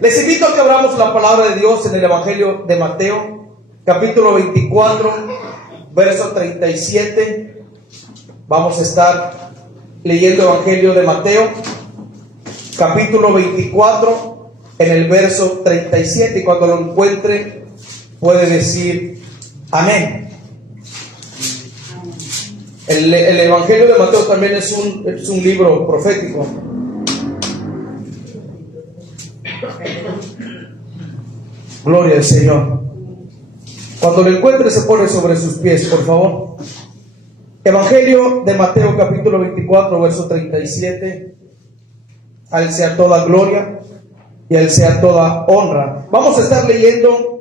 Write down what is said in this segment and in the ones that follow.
Les invito a que abramos la palabra de Dios en el Evangelio de Mateo, capítulo 24, verso 37. Vamos a estar leyendo el Evangelio de Mateo, capítulo 24, en el verso 37. Y cuando lo encuentre, puede decir amén. El Evangelio de Mateo también es un libro profético. Gloria al Señor. Cuando lo encuentre, se pone sobre sus pies, por favor. Evangelio de Mateo, capítulo 24, verso 37. A Él sea toda gloria y a Él sea toda honra. Vamos a estar leyendo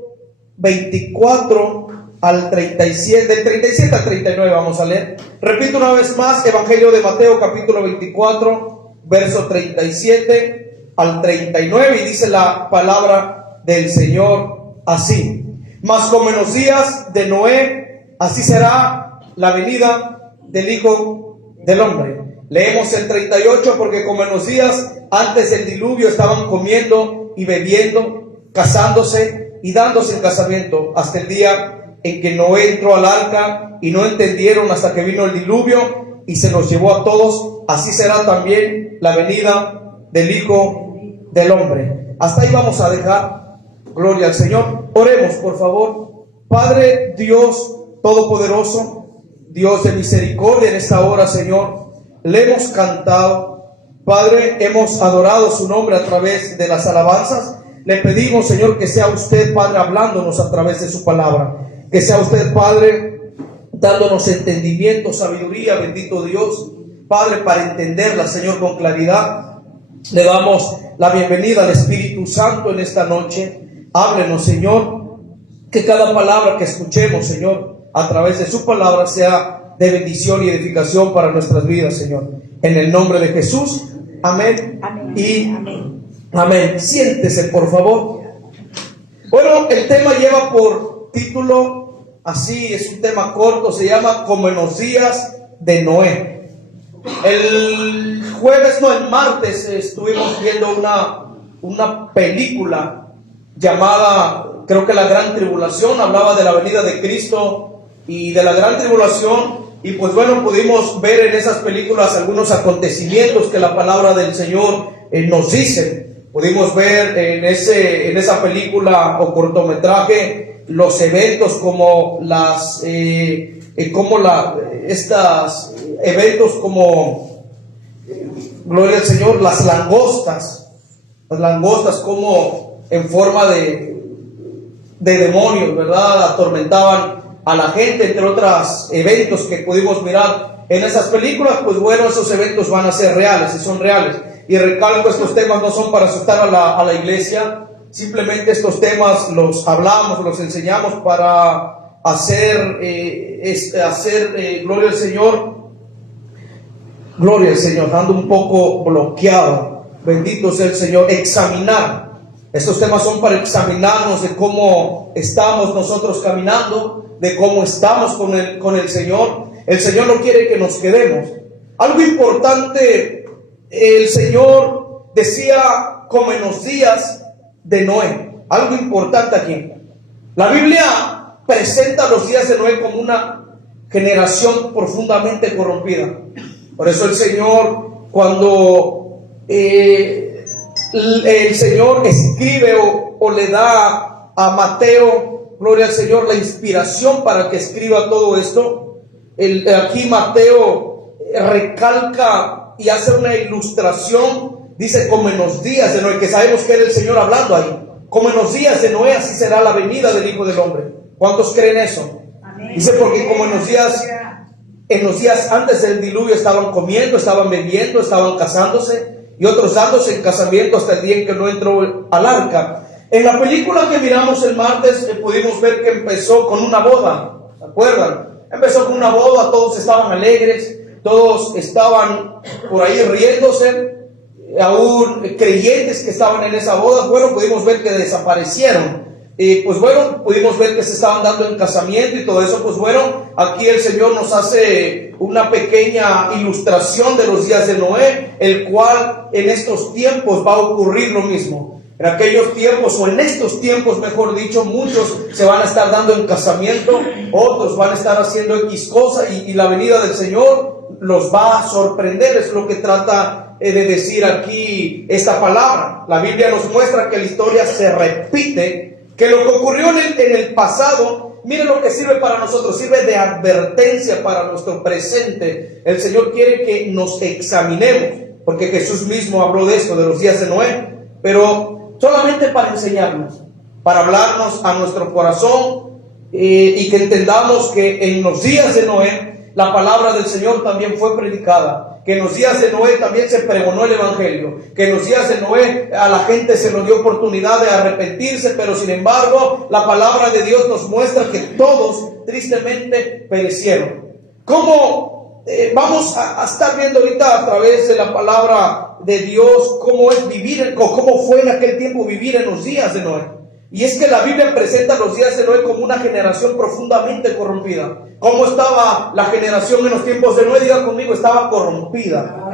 24 al 37, del 37 al 39 vamos a leer. Repito una vez más, Evangelio de Mateo, capítulo 24, verso 37 al 39, y dice la palabra del Señor así: mas como en los días de Noé, así será la venida del Hijo del Hombre. Leemos el 38, porque como en los días antes del diluvio estaban comiendo y bebiendo, casándose y dándose en casamiento, hasta el día en que Noé entró al arca, y no entendieron hasta que vino el diluvio y se los llevó a todos, así será también la venida del Hijo del Hombre. Hasta ahí vamos a dejar. Gloria al Señor. Oremos, por favor. Padre Dios Todopoderoso, Dios de misericordia, en esta hora, Señor, le hemos cantado, Padre, hemos adorado su nombre a través de las alabanzas. Le pedimos, Señor, que sea usted, Padre, hablándonos a través de su palabra. Que sea usted, Padre, dándonos entendimiento, sabiduría, bendito Dios, Padre, para entenderla, Señor, con claridad. Le damos la bienvenida al Espíritu Santo en esta noche. Háblenos, Señor, que cada palabra que escuchemos, Señor, a través de su palabra sea de bendición y edificación para nuestras vidas, Señor. En el nombre de Jesús, amén, amén y amén. Amén. Siéntese, por favor. Bueno, el tema lleva por título, así es un tema corto, se llama Como en los días de Noé. El martes estuvimos viendo una película llamada, creo que La Gran Tribulación. Hablaba de la venida de Cristo y de la Gran Tribulación, y pues bueno, pudimos ver en esas películas algunos acontecimientos que la palabra del Señor nos dice. Pudimos ver en esa película o cortometraje los eventos como eventos como, gloria al Señor, las langostas como en forma de demonios, ¿verdad?, atormentaban a la gente, entre otros eventos que pudimos mirar en esas películas. Pues bueno, esos eventos van a ser reales y son reales. Y recalco, estos temas no son para asustar a la iglesia. Simplemente estos temas los hablamos, los enseñamos para hacer gloria al Señor, ando un poco bloqueado, bendito sea el Señor, examinar. Estos temas son para examinarnos de cómo estamos nosotros caminando, de cómo estamos con el Señor. El Señor no quiere que nos quedemos. Algo importante, el Señor decía como en los días de Noé. Algo importante aquí. La Biblia presenta los días de Noé como una generación profundamente corrompida. Por eso el Señor, cuando el Señor escribe o le da a Mateo, gloria al Señor, la inspiración para que escriba todo esto, aquí Mateo recalca y hace una ilustración. Dice como en los días de Noé, que sabemos que era el Señor hablando ahí. Como en los días de Noé, así será la venida del Hijo del Hombre. ¿Cuántos creen eso? Amén. Dice, porque como en los días antes del diluvio estaban comiendo, estaban bebiendo, estaban casándose, y otros dándose en casamiento hasta el día en que no entró al arca. En la película que miramos el martes, pudimos ver que empezó con una boda. ¿Se acuerdan? Empezó con una boda, todos estaban alegres, todos estaban por ahí riéndose. Aún creyentes que estaban en esa boda, bueno, pudimos ver que desaparecieron. Pues bueno, pudimos ver que se estaban dando en casamiento y todo eso. Pues bueno, aquí el Señor nos hace una pequeña ilustración de los días de Noé, el cual en estos tiempos va a ocurrir lo mismo. En aquellos tiempos, o en estos tiempos, mejor dicho, muchos se van a estar dando en casamiento, otros van a estar haciendo X cosa, y la venida del Señor los va a sorprender. Es lo que trata de decir aquí esta palabra. La Biblia nos muestra que la historia se repite, que lo que ocurrió en el pasado, miren lo que sirve para nosotros, sirve de advertencia para nuestro presente. El Señor quiere que nos examinemos, porque Jesús mismo habló de esto, de los días de Noé, pero solamente para enseñarnos, para hablarnos a nuestro corazón, y que entendamos que en los días de Noé la palabra del Señor también fue predicada, que en los días de Noé también se pregonó el Evangelio, que en los días de Noé a la gente se nos dio oportunidad de arrepentirse, pero sin embargo la palabra de Dios nos muestra que todos tristemente perecieron. ¿Cómo vamos a estar viendo ahorita a través de la palabra de Dios cómo es vivir, cómo fue en aquel tiempo vivir en los días de Noé? Y es que la Biblia presenta los días de Noé como una generación profundamente corrompida. ¿Cómo estaba la generación en los tiempos de Noé? Diga conmigo, estaba corrompida.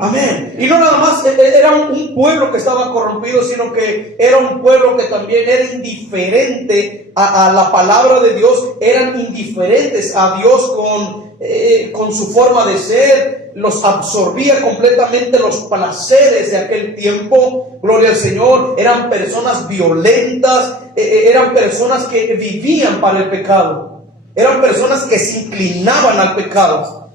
Amén. Y no nada más era un pueblo que estaba corrompido, sino que era un pueblo que también era indiferente a la palabra de Dios. Eran indiferentes a Dios con su forma de ser. Los absorbía completamente los placeres de aquel tiempo. Gloria al Señor. Eran personas violentas, eran personas que vivían para el pecado, eran personas que se inclinaban al pecado.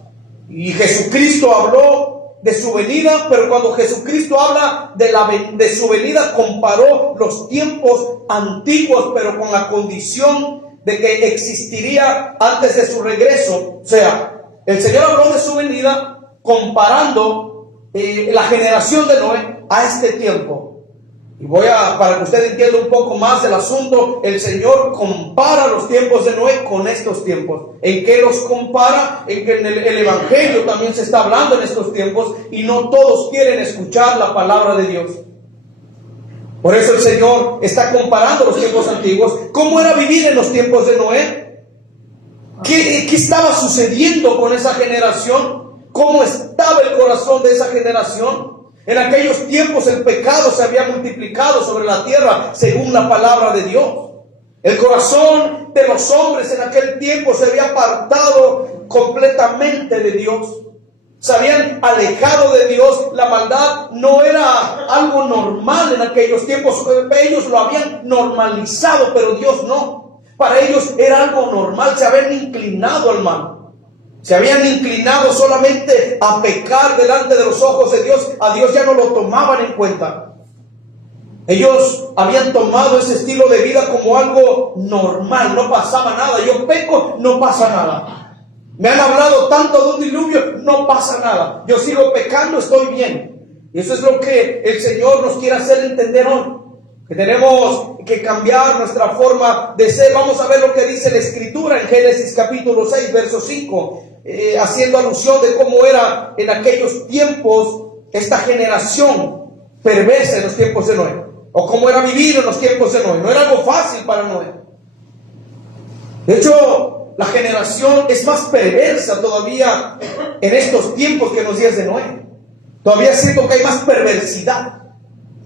Y Jesucristo habló de su venida, pero cuando Jesucristo habla de su venida, comparó los tiempos antiguos, pero con la condición de que existiría antes de su regreso. O sea, el Señor habló de su venida comparando la generación de Noé a este tiempo. Y para que usted entienda un poco más del asunto, el Señor compara los tiempos de Noé con estos tiempos. ¿En qué los compara? En que el Evangelio también se está hablando en estos tiempos, y no todos quieren escuchar la palabra de Dios. Por eso el Señor está comparando los tiempos antiguos. ¿Cómo era vivir en los tiempos de Noé? ¿Qué estaba sucediendo con esa generación? ¿Cómo estaba el corazón de esa generación? En aquellos tiempos el pecado se había multiplicado sobre la tierra según la palabra de Dios. El corazón de los hombres en aquel tiempo se había apartado completamente de Dios. Se habían alejado de Dios. La maldad no era algo normal en aquellos tiempos. Ellos lo habían normalizado, pero Dios no. Para ellos era algo normal. Se habían inclinado al mal. Se habían inclinado solamente a pecar delante de los ojos de Dios. A Dios ya no lo tomaban en cuenta. Ellos habían tomado ese estilo de vida como algo normal. No pasaba nada. Yo peco, no pasa nada. Me han hablado tanto de un diluvio, no pasa nada. Yo sigo pecando, estoy bien. Y eso es lo que el Señor nos quiere hacer entender hoy. Que tenemos que cambiar nuestra forma de ser. Vamos a ver lo que dice la Escritura en Génesis capítulo 6, verso 5. Haciendo alusión de cómo era en aquellos tiempos esta generación perversa en los tiempos de Noé, o cómo era vivir en los tiempos de Noé. No era algo fácil para Noé. De hecho, la generación es más perversa todavía en estos tiempos que en los días de Noé. Todavía siento que hay más perversidad.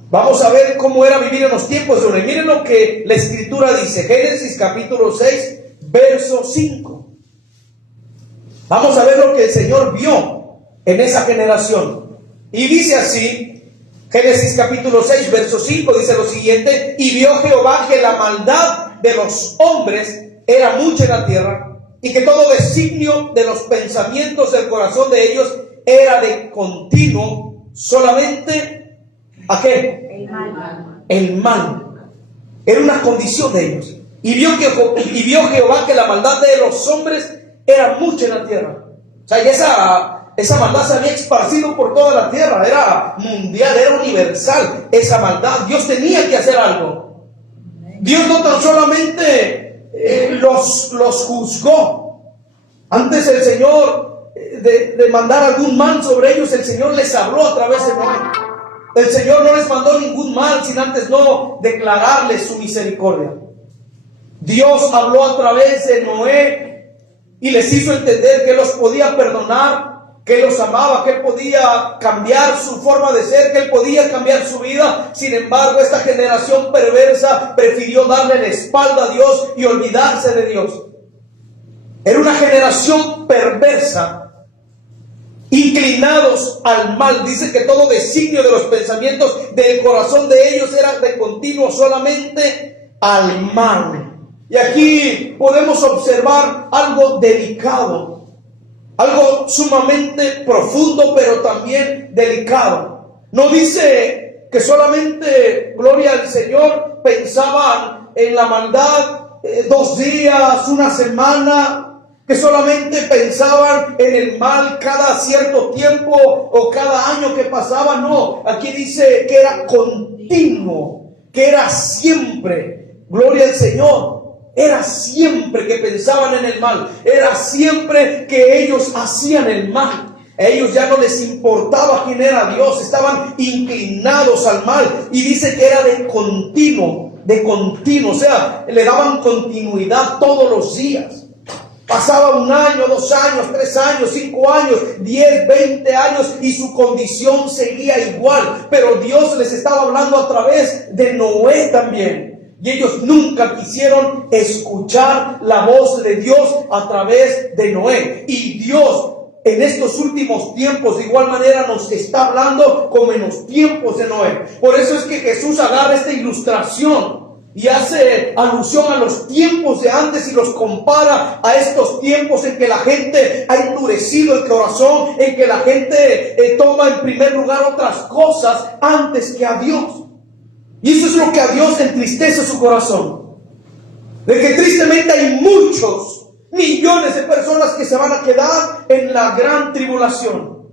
Vamos a ver cómo era vivir en los tiempos de Noé. Miren lo que la Escritura dice, Génesis capítulo 6, verso 5. Vamos a ver lo que el Señor vio en esa generación. Y dice así, Génesis capítulo 6, verso 5, dice lo siguiente: y vio Jehová que la maldad de los hombres era mucha en la tierra, y que todo designio de los pensamientos del corazón de ellos era de continuo solamente, ¿a qué? El mal. El mal. Era una condición de ellos. Y vio Jehová que la maldad de los hombres era mucha en la tierra. O sea, y esa maldad se había esparcido por toda la tierra. Era mundial, era universal esa maldad. Dios tenía que hacer algo. Dios no tan solamente los juzgó. Antes el Señor de mandar algún mal sobre ellos, el Señor les habló a través de Noé. El Señor no les mandó ningún mal sin antes no declararles su misericordia. Dios habló a través de Noé y les hizo entender que los podía perdonar, que que Él los amaba, que Él podía cambiar su forma de ser, que Él podía cambiar su vida. Sin embargo, esta generación perversa prefirió darle la espalda a Dios y olvidarse de Dios. Era una generación perversa, inclinados al mal. Dice que todo designio de los pensamientos del corazón de ellos era de continuo solamente al mal. Y aquí podemos observar algo delicado, algo sumamente profundo, pero también delicado. No dice que solamente, gloria al Señor, pensaban en la maldad 2 días, una semana, que solamente pensaban en el mal cada cierto tiempo o cada año que pasaba. No, aquí dice que era continuo, que era siempre, gloria al Señor. Era siempre que pensaban en el mal, era siempre que ellos hacían el mal. A ellos ya no les importaba quién era Dios, estaban inclinados al mal. Y dice que era de continuo, o sea, le daban continuidad todos los días. Pasaba 1 año, 2 años, 3 años, 5 años, 10, 20 años y su condición seguía igual. Pero Dios les estaba hablando a través de Noé también. Y ellos nunca quisieron escuchar la voz de Dios a través de Noé. Y Dios en estos últimos tiempos de igual manera nos está hablando como en los tiempos de Noé. Por eso es que Jesús agarra esta ilustración y hace alusión a los tiempos de antes y los compara a estos tiempos en que la gente ha endurecido el corazón, en que la gente toma en primer lugar otras cosas antes que a Dios. Y eso es lo que a Dios entristece su corazón. De que tristemente hay muchos, millones de personas que se van a quedar en la gran tribulación.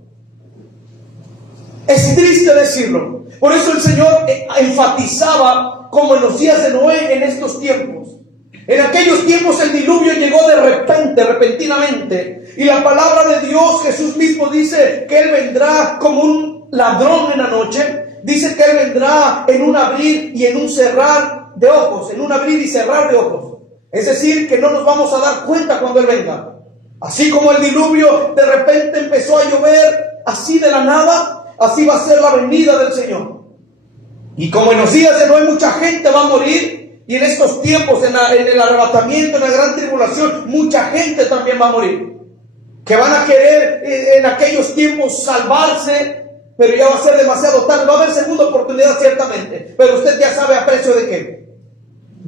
Es triste decirlo. Por eso el Señor enfatizaba, como en los días de Noé, en estos tiempos. En aquellos tiempos el diluvio llegó de repente, repentinamente. Y la palabra de Dios, Jesús mismo dice que Él vendrá como un ladrón en la noche. Dice que Él vendrá en un abrir y en un cerrar de ojos, en un abrir y cerrar de ojos. Es decir, que no nos vamos a dar cuenta cuando Él venga. Así como el diluvio de repente empezó a llover así de la nada, así va a ser la venida del Señor. Y como en los días de Noé mucha gente va a morir, y en estos tiempos, en el arrebatamiento, en la gran tribulación, mucha gente también va a morir. Que van a querer en aquellos tiempos salvarse, pero ya va a ser demasiado tarde. Va a haber segunda oportunidad ciertamente, pero usted ya sabe a precio de qué.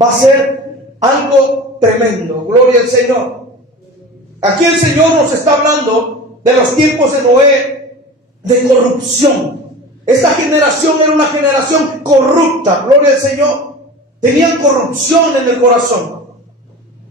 Va a ser algo tremendo. Gloria al Señor. Aquí el Señor nos está hablando de los tiempos de Noé, de corrupción. Esta generación era una generación corrupta. Gloria al Señor. Tenían corrupción en el corazón.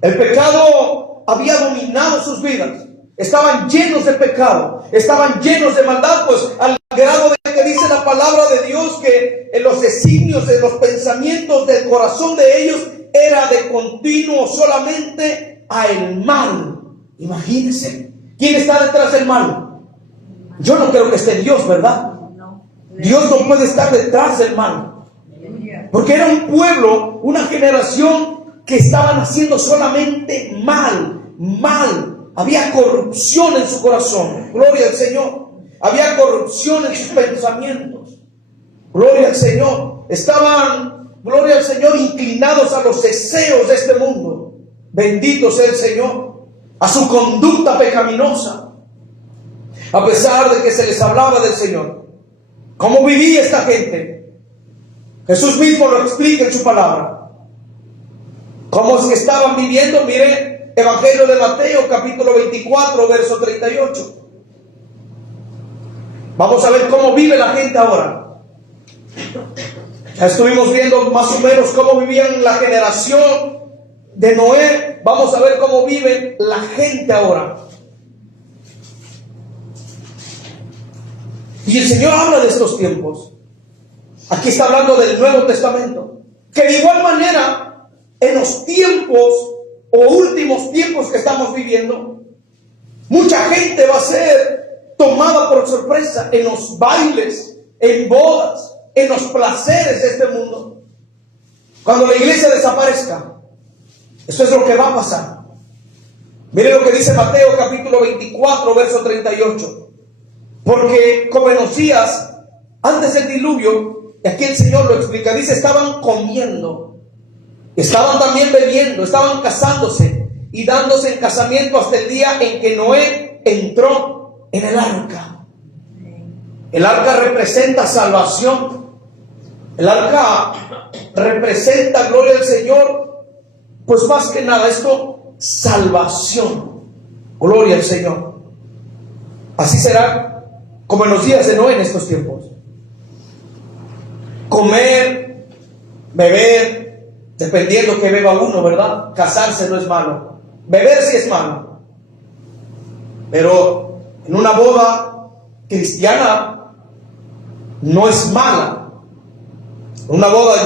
El pecado había dominado sus vidas. Estaban llenos de pecado, estaban llenos de maldad, pues al grado de que dice la palabra de Dios que en los designios, en los pensamientos del corazón de ellos era de continuo solamente a el mal. Imagínense, ¿quién está detrás del mal? Yo no creo que esté Dios, ¿verdad? Dios no puede estar detrás del mal, porque era un pueblo, una generación que estaban haciendo solamente mal. Había corrupción en su corazón. Gloria al Señor. Había corrupción en sus pensamientos. Gloria al Señor. Estaban, gloria al Señor, inclinados a los deseos de este mundo. Bendito sea el Señor. A su conducta pecaminosa. A pesar de que se les hablaba del Señor. ¿Cómo vivía esta gente? Jesús mismo lo explica en su palabra. ¿Cómo es que estaban viviendo? Mire, Evangelio de Mateo, capítulo 24, verso 38. Vamos a ver cómo vive la gente ahora. Ya estuvimos viendo más o menos cómo vivían la generación de Noé. Vamos a ver cómo vive la gente ahora. Y el Señor habla de estos tiempos. Aquí está hablando del Nuevo Testamento. Que de igual manera, en los tiempos o últimos tiempos que estamos viviendo, mucha gente va a ser tomada por sorpresa en los bailes, en bodas, en los placeres de este mundo. Cuando la iglesia desaparezca, eso es lo que va a pasar. Mire lo que dice Mateo capítulo 24, verso 38. Porque como en los días antes del diluvio, y aquí el Señor lo explica, dice, estaban comiendo, estaban también bebiendo, estaban casándose y dándose en casamiento hasta el día en que Noé entró en el arca. El arca representa salvación. El arca representa, gloria al Señor, pues más que nada esto, salvación. Gloria al Señor. Así será como en los días de Noé en estos tiempos. Comer, beber, dependiendo que beba uno, ¿verdad? Casarse no es malo. Beber sí es malo. Pero en una boda cristiana no es mala. En una boda,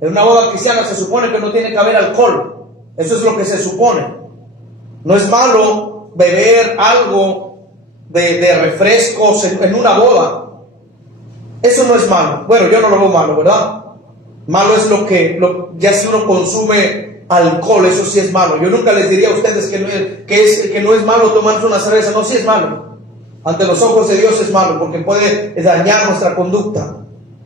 en una boda cristiana se supone que no tiene que haber alcohol. Eso es lo que se supone. No es malo beber algo de refrescos en una boda. Eso no es malo. Bueno, yo no lo veo malo, ¿verdad? Malo es ya si uno consume alcohol, eso sí es malo. Yo nunca les diría a ustedes que no es malo tomarse una cerveza. No, sí es malo. Ante los ojos de Dios es malo, porque puede dañar nuestra conducta.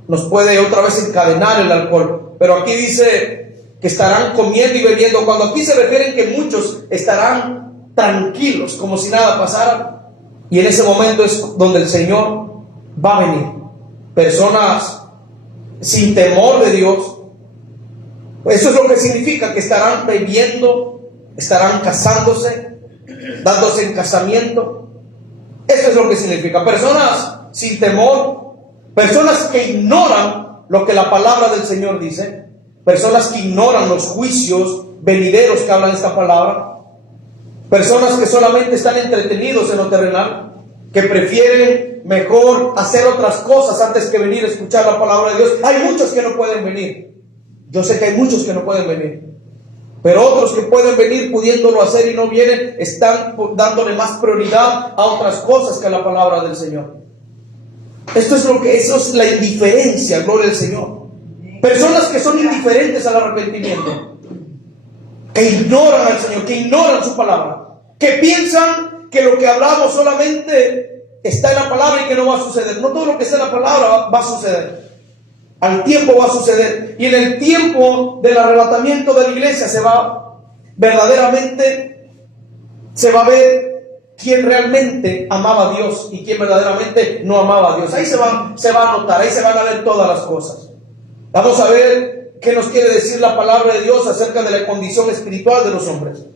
Nos puede otra vez encadenar el alcohol. Pero aquí dice que estarán comiendo y bebiendo. Cuando aquí se refieren que muchos estarán tranquilos, como si nada pasara. Y en ese momento es donde el Señor va a venir. Personas sin temor de Dios. Eso es lo que significa, que estarán bebiendo, estarán casándose, dándose en casamiento. Eso es lo que significa. Personas sin temor, personas que ignoran lo que la palabra del Señor dice, personas que ignoran los juicios venideros que hablan esta palabra, personas que solamente están entretenidos en lo terrenal, que prefieren mejor hacer otras cosas antes que venir a escuchar la palabra de Dios. Hay muchos que no pueden venir. Yo sé que hay muchos que no pueden venir, pero otros que pueden venir pudiéndolo hacer y no vienen, están dándole más prioridad a otras cosas que a la palabra del Señor. Eso es la indiferencia, gloria al Señor. Personas que son indiferentes al arrepentimiento, que ignoran al Señor, que ignoran su palabra, que piensan que lo que hablamos solamente está en la palabra y que no va a suceder. No todo lo que está en la palabra va a suceder. Al tiempo va a suceder. Y en el tiempo del arrebatamiento de la iglesia se va a ver quién realmente amaba a Dios y quién verdaderamente no amaba a Dios. Ahí se va a notar, ahí se van a ver todas las cosas. Vamos a ver qué nos quiere decir la palabra de Dios acerca de la condición espiritual de los hombres.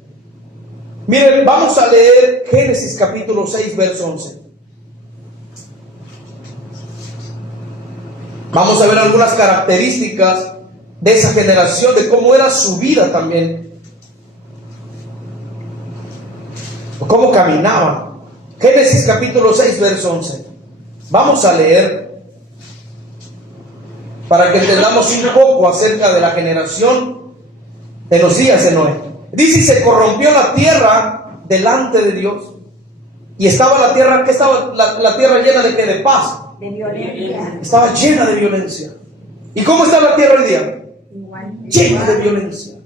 Miren, vamos a leer Génesis capítulo 6, verso 11. Vamos a ver algunas características de esa generación, de cómo era su vida también, cómo caminaban. Génesis capítulo 6, verso 11. Vamos a leer para que entendamos un poco acerca de la generación de los días de Noé. Dice: y se corrompió la tierra delante de Dios. Y estaba la tierra, ¿qué estaba? La tierra llena de ¿qué? De paz. De violencia. Estaba llena de violencia. ¿Y cómo está la tierra hoy día? Llena de violencia.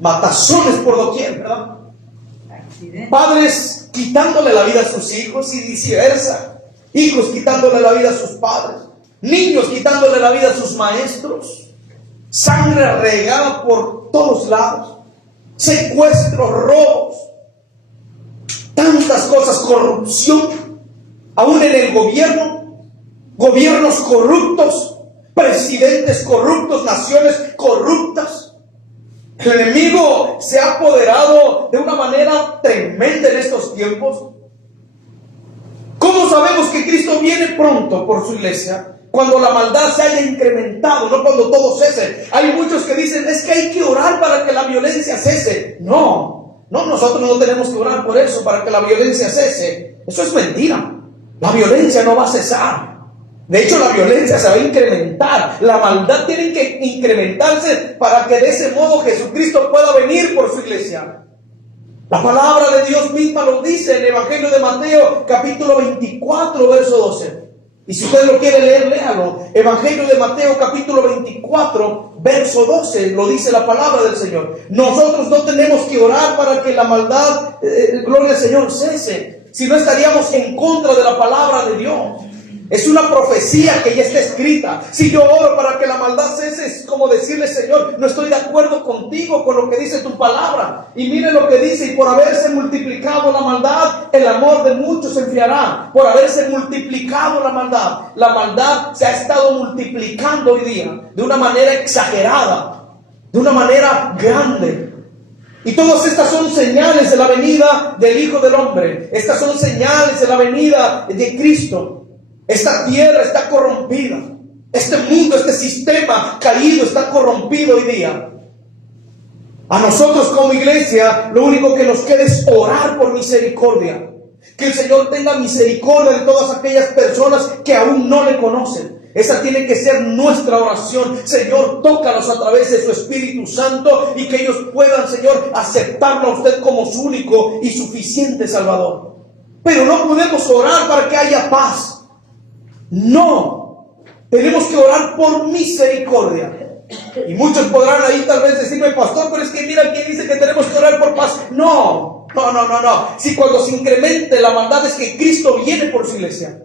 Matazones por doquier, ¿verdad? Padres quitándole la vida a sus hijos y viceversa. Hijos quitándole la vida a sus padres. Niños quitándole la vida a sus maestros. Sangre regada por todos lados. Secuestros, robos. Tantas cosas, corrupción. Aún en el gobierno. Gobiernos corruptos, presidentes corruptos, naciones corruptas. El enemigo se ha apoderado de una manera tremenda en estos tiempos. ¿Cómo sabemos que Cristo viene pronto por su iglesia? Cuando la maldad se haya incrementado, no cuando todo cese. Hay muchos que dicen: es que hay que orar para que la violencia cese. No, nosotros no tenemos que orar por eso, para que la violencia cese. Eso es mentira. La violencia no va a cesar. De hecho, la violencia se va a incrementar. La maldad tiene que incrementarse para que de ese modo Jesucristo pueda venir por su iglesia. La palabra de Dios misma lo dice en el Evangelio de Mateo, capítulo 24, verso 12. Y si usted lo quiere leer, léalo. Evangelio de Mateo, capítulo 24, verso 12. Lo dice la palabra del Señor. Nosotros no tenemos que orar para que la maldad, gloria al Señor, cese. si no estaríamos en contra de la palabra de Dios. Es una profecía que ya está escrita. Si yo oro para que la maldad cese, es como decirle: Señor, no estoy de acuerdo contigo con lo que dice tu palabra. Y mire lo que dice: y por haberse multiplicado la maldad, el amor de muchos se enfriará. Por haberse multiplicado la maldad se ha estado multiplicando hoy día de una manera exagerada, de una manera grande. Y todas estas son señales de la venida del Hijo del Hombre. Estas son señales de la venida de Cristo. Esta tierra está corrompida. Este mundo, este sistema caído está corrompido hoy día. A nosotros como iglesia, lo único que nos queda es orar por misericordia. Que el Señor tenga misericordia de todas aquellas personas que aún no le conocen. Esa tiene que ser nuestra oración. Señor, tócalos a través de su Espíritu Santo y que ellos puedan, Señor, aceptarlo a usted como su único y suficiente Salvador. Pero no podemos orar para que haya paz. No, tenemos que orar por misericordia. Y muchos podrán ahí tal vez decirme: pastor, pero es que mira quién dice que tenemos que orar por paz. No. Si cuando se incremente la maldad es que Cristo viene por su iglesia.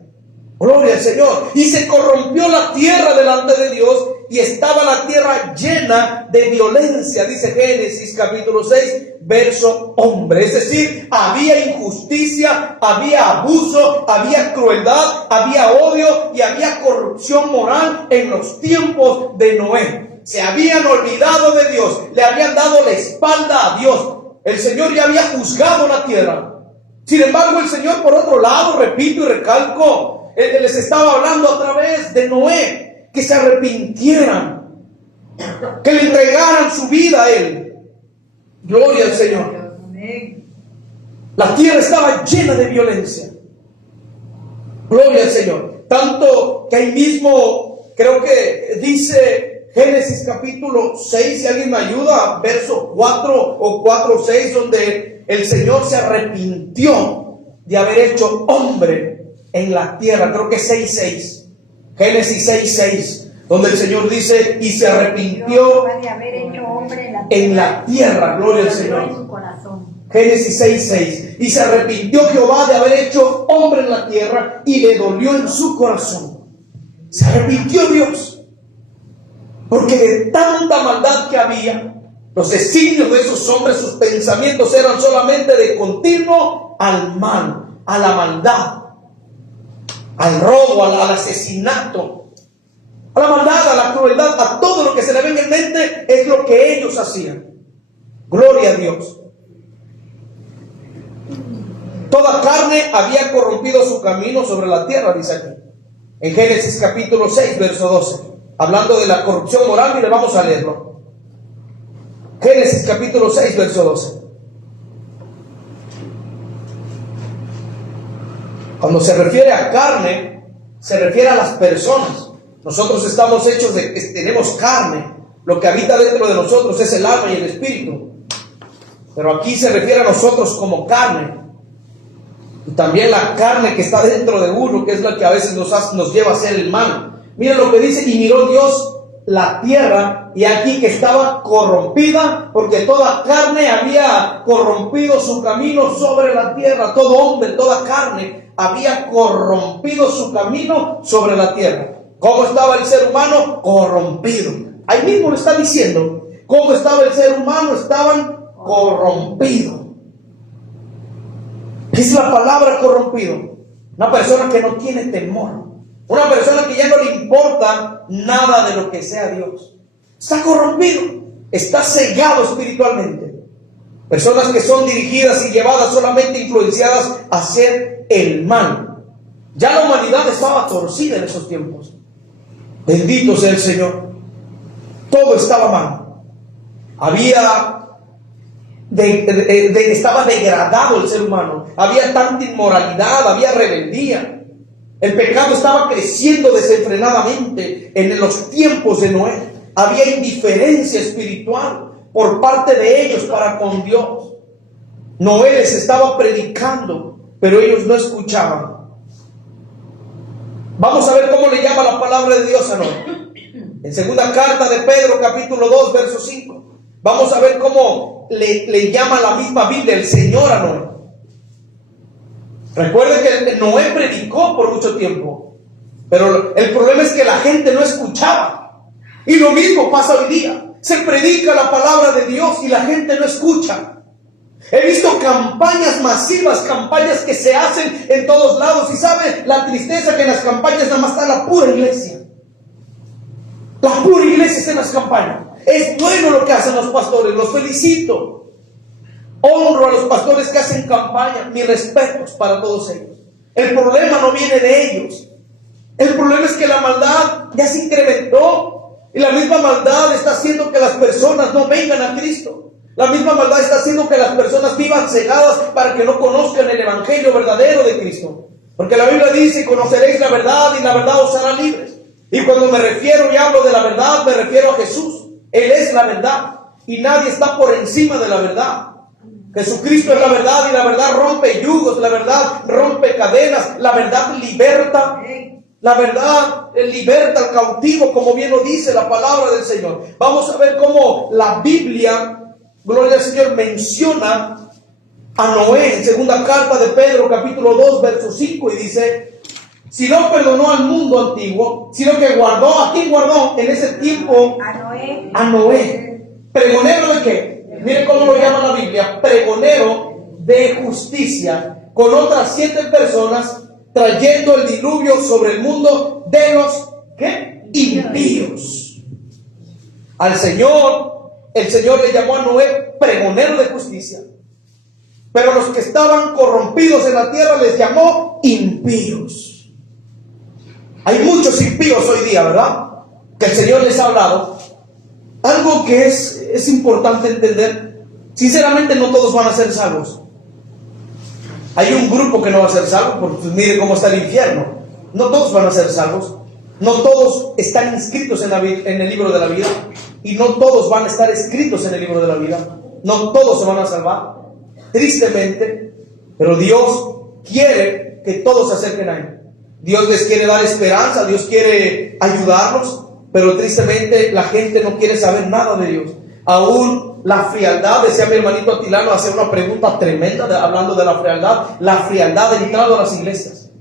Gloria al Señor. Y se corrompió la tierra delante de Dios, y estaba la tierra llena de violencia, dice Génesis capítulo 6, verso hombre. Es decir, había injusticia, había abuso, había crueldad, había odio y había corrupción moral en los tiempos de Noé. Se habían olvidado de Dios, le habían dado la espalda a Dios. El Señor ya había juzgado la tierra. Sin embargo, el Señor, por otro lado, repito y recalco, Él les estaba hablando a través de Noé, que se arrepintieran, que le entregaran su vida a Él. Gloria al Señor. La tierra estaba llena de violencia. Gloria al Señor. Tanto que ahí mismo, creo que dice Génesis capítulo 6, si alguien me ayuda, verso 4 o 4:6, donde el Señor se arrepintió de haber hecho hombre en la tierra. Creo que 6:6, Génesis 6:6, donde el Señor dice: y se arrepintió de haber hecho hombre en la tierra. Gloria al Señor. Génesis 6:6, y se arrepintió Jehová de haber hecho hombre en la tierra, y le dolió en su corazón. Se arrepintió Dios, porque de tanta maldad que había, los designios de esos hombres, sus pensamientos eran solamente de continuo al mal, a la maldad, al robo, al asesinato, a la maldad, a la crueldad, a todo lo que se le venga en mente, es lo que ellos hacían. Gloria a Dios. Toda carne había corrompido su camino sobre la tierra, dice aquí, en Génesis capítulo 6, verso 12, hablando de la corrupción moral. Mire, vamos a leerlo. Génesis capítulo 6, verso 12. Cuando se refiere a carne, se refiere a las personas. Nosotros estamos hechos de que tenemos carne. Lo que habita dentro de nosotros es el alma y el espíritu. Pero aquí se refiere a nosotros como carne. Y también la carne que está dentro de uno, que es la que a veces nos lleva a hacer el mal. Miren lo que dice: y miró Dios la tierra, y aquí que estaba corrompida, porque toda carne había corrompido su camino sobre la tierra. Todo hombre, toda carne había corrompido su camino sobre la tierra. ¿Cómo estaba el ser humano? Corrompido. Ahí mismo le está diciendo cómo estaba el ser humano. Estaban corrompidos. ¿Qué es la palabra corrompido? Una persona que no tiene temor. Una persona que ya no le importa nada de lo que sea Dios. Está corrompido. Está cegado espiritualmente. Personas que son dirigidas y llevadas solamente influenciadas a hacer el mal. Ya la humanidad estaba torcida en esos tiempos. Bendito sea el Señor. Todo estaba mal. Estaba degradado el ser humano. Había tanta inmoralidad, había rebeldía. El pecado estaba creciendo desenfrenadamente en los tiempos de Noé. Había indiferencia espiritual por parte de ellos para con Dios. Noé les estaba predicando, pero ellos no escuchaban. Vamos a ver cómo le llama la palabra de Dios a Noé. En segunda carta de Pedro, capítulo 2, verso 5. Vamos a ver cómo le llama la misma Biblia el Señor a Noé. Recuerden que Noé predicó por mucho tiempo, pero el problema es que la gente no escuchaba. Y lo mismo pasa hoy día. Se predica la palabra de Dios y la gente no escucha. He visto campañas masivas, campañas que se hacen en todos lados. Y sabe la tristeza que en las campañas nada más está la pura iglesia. La pura iglesia está en las campañas. Es bueno lo que hacen los pastores, los felicito. Honro a los pastores que hacen campaña. Mis respetos para todos ellos. El problema no viene de ellos. El problema es que la maldad ya se incrementó. Y la misma maldad está haciendo que las personas no vengan a Cristo. La misma maldad está haciendo que las personas vivan cegadas para que no conozcan el evangelio verdadero de Cristo. Porque la Biblia dice: conoceréis la verdad y la verdad os hará libres. Y cuando me refiero y hablo de la verdad, me refiero a Jesús. Él es la verdad y nadie está por encima de la verdad. Jesucristo es la verdad y la verdad rompe yugos, la verdad rompe cadenas, la verdad liberta. La verdad liberta al cautivo, como bien lo dice la palabra del Señor. Vamos a ver cómo la Biblia, gloria al Señor, menciona a Noé en segunda carta de Pedro, capítulo 2, verso 5, y dice: si no perdonó al mundo antiguo, sino que guardó, ¿a quién guardó en ese tiempo? A Noé. ¿Pregonero de qué? Miren cómo lo llama la Biblia: pregonero de justicia, con otras 7 personas, trayendo el diluvio sobre el mundo de los ¿qué? Impíos. Al Señor, el Señor le llamó a Noé pregonero de justicia, pero los que estaban corrompidos en la tierra les llamó impíos. Hay muchos impíos hoy día, ¿verdad? Que el Señor les ha hablado. Algo que es importante entender: sinceramente no todos van a ser salvos. Hay un grupo que no va a ser salvo, porque pues, mire cómo está el infierno. No todos van a ser salvos. No todos están inscritos en el libro de la vida. Y no todos van a estar escritos en el libro de la vida. No todos se van a salvar, tristemente. Pero Dios quiere que todos se acerquen a Él. Dios les quiere dar esperanza, Dios quiere ayudarlos. Pero tristemente la gente no quiere saber nada de Dios. Aún la frialdad, decía mi hermanito Atilano, hacer una pregunta tremenda hablando de la frialdad. La frialdad ha entrado a las iglesias.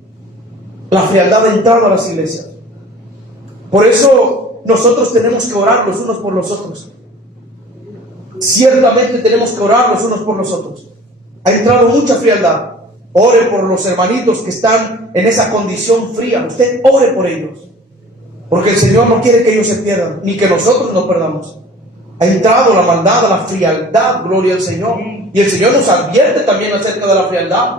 La frialdad ha entrado a las iglesias. Por eso nosotros tenemos que orar los unos por los otros. Ciertamente tenemos que orar los unos por los otros. Ha entrado mucha frialdad. Ore por los hermanitos que están en esa condición fría. Usted ore por ellos. Porque el Señor no quiere que ellos se pierdan, ni que nosotros nos perdamos. Ha entrado la maldad, la frialdad, gloria al Señor. Y el Señor nos advierte también acerca de la frialdad.